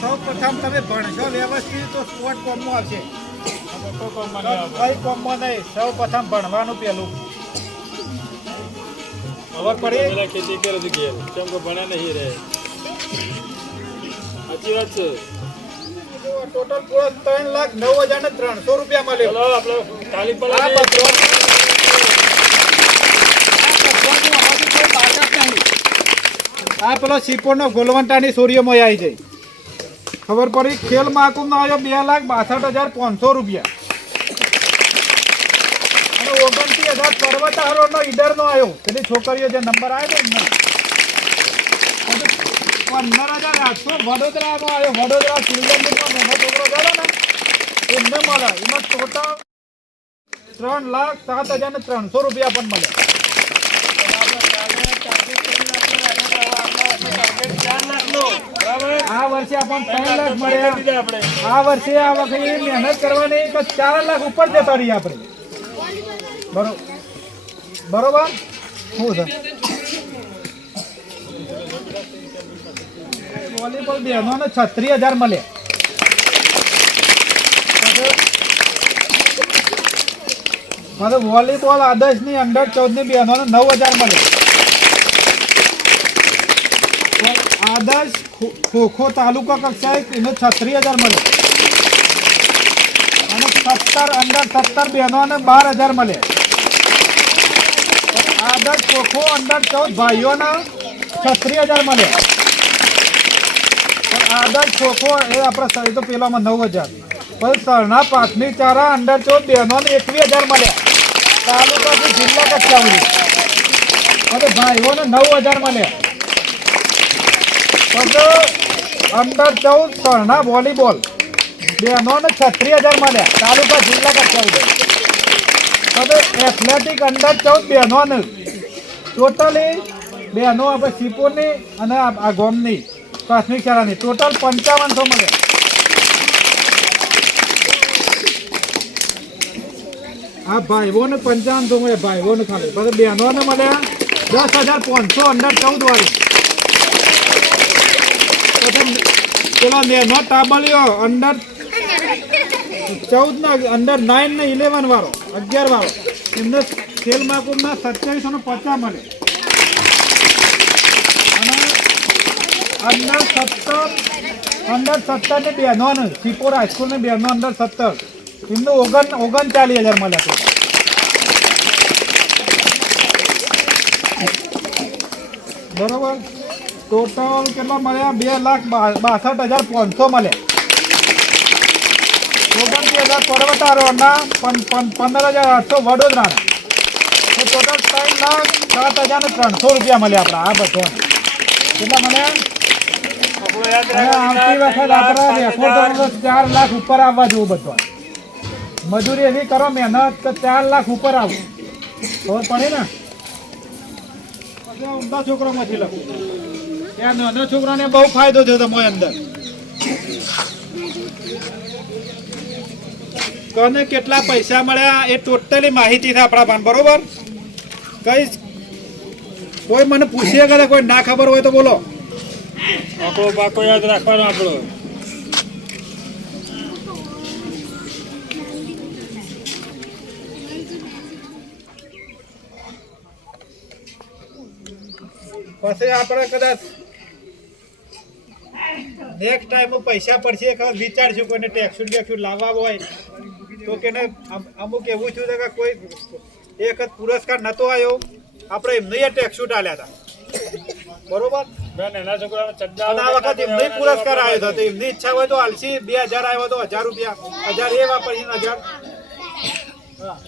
તમે ભણશો વ્યવસ્થિત તો સ્પોર્ટ કોમમાં આવશે. કોઈ કોમમાં નહીં સૌ પ્રથમ ભણવાનું પેલું. ખબર પડી? ખેતી કરે છે ઘેર કેમ કે ભણે નહીં રહે. સાચી વાત છે. ટોટલ પૂરો ત્રણ લાખ નવ હજાર ને ત્રણસો રૂપિયા મળ્યો. ચલો આપણે તાલી પર આ પેલો આ નો ગોલવંટાની સૂર્યમય આવી જાય. ખબર પડી, ખેલ મહાકુંભ આવ્યો બે લાખ બાસઠ હજાર પાંચસો રૂપિયા. અને ઓગણત્રીસ હજાર પર્વતારો નો ઈડરનો આવ્યો પેલી છોકરીઓ જે નંબર આવ્યો ને પંદર હજાર આઠસો વડોદરાનો આવ્યો વડોદરા સિલ્વરલીગમાં નાનો છોકરો ગયો ને એમને મળે. એમાં ટોટલ ત્રણ લાખ સાત હજાર ને ત્રણસો રૂપિયા પણ મળે. વર્ષે આપણને ત્રણ લાખ મળ્યા. આ વર્ષે આ વખતે મહેનત કરવાની તો ચાર લાખ ઉપર જતા રહીએ આપણે. બરોબર બરોબર? શું છે? વોલીબોલ બહેનોને છત્રીસ હજાર મળે મારે વોલીબોલ આદર્શની અંડર ચૌદની બહેનોને નવ હજાર મળે આદર્શ ખોખો તાલુકા કક્ષાએ એને છત્રીસ હજાર મળે. અને સત્તર અંડર સત્તર બહેનોને બાર હજાર મળે. આદર્શ ખોખો અંડર ચૌદ ભાઈઓના છત્રીસ હજાર મળે. આદર્શ ખોખો એ આપણે એ તો પેલામાં નવ હજાર. પછી સરણા પ્રાથમિક ચારા અંડર ચૌદ બહેનોને એકવીસ હજાર મળ્યા તાલુકાથી જિલ્લા કક્ષાઓની અને ભાઈઓને નવ હજાર મળ્યા અંડર ચૌદ સરણા વોલીબોલ. બહેનોને છત્રીસ હજાર મળ્યા. તાલુકા જિલ્લા કક્ષાએ હવે એથ્લેટિક અંડર ચૌદ બહેનોને ટોટલી બહેનો આપણે સિપોરની અને આ ગોમની, પ્રાથમિક શાળાની. ટોટલ પંચાવનસો મળ્યા. આ ભાઈઓને પંચાવનસો મળ્યા. ભાઈઓને ખાલી. પછી બહેનોને મળ્યા. દસ હજાર પાંચસો અંડર ચૌદ વાળી. પેલા નેનો ટાબલિયો અંડર ચૌદ ના અંડર નાઇન ઇલેવન વાળો, અગિયાર વાળો. એમને ખેલ મહાકુંભના સત્યાવીસો પચાસ મળે. અને અંડર સત્તર અંડર સત્તર ને બહેનો ને સિપોર હાઈસ્કૂલ ને બહેનો અંડર સત્તર. એમને ઓગણ, ઓગણચાલીસ હજાર મળ્યા ટોટલ બરોબર? ટોટલ કેટલા મળ્યા? બે લાખ બાસઠ હજાર પાંચસો મળ્યા. ઓગણત્રીસ હજાર પર્વતારોહણના પંદર હજાર આઠસો વડોદરાના. તો ટોટલ ત્રણ લાખ સાત હજાર ત્રણસો રૂપિયા મળ્યા આપણા આ બધો. કેટલા મળ્યા? આવતી વખત આપણા રેકોર્ડ ચાર લાખ ઉપર આવવા જેવું બધું. મજૂરી એવી કરો મહેનત તો ચાર લાખ ઉપર આવું. ખબર પડે ને? છોકરો છોકરામાંથી લખું. ત્યાં નાના છોકરાને બહુ ફાયદો થયો તમારી અંદર. કોને કેટલા પૈસા મળ્યા એ ટોટલી માહિતી છે આપણા પાન, બરોબર? કઈ કોઈ મને પૂછીએ કરે કોઈ ના ખબર હોય તો બોલો. આપણો પાકો યાદ રાખવાનો આપણો. પછી આપણે કદાચ નેક્સ્ટ ટાઈમ પૈસા પડશે કે વિચારશું કોઈને ટેક્સુડ બેક્સુડ લાવવા હોય તો કે અમુક એવું થયું કે કોઈ એક જ પુરસ્કાર નતો આવ્યો આપણે એમને ટેક્સુડ આલ્યા હતા. બરોબર? એના છોકરાને ચડ્ડા વખત એમને પુરસ્કાર આવ્યો હતો. તો એમની ઈચ્છા હોય તો આલસી બે હજાર આવ્યો તો હજાર રૂપિયા. હજાર એ વાપરશે હજાર. હા.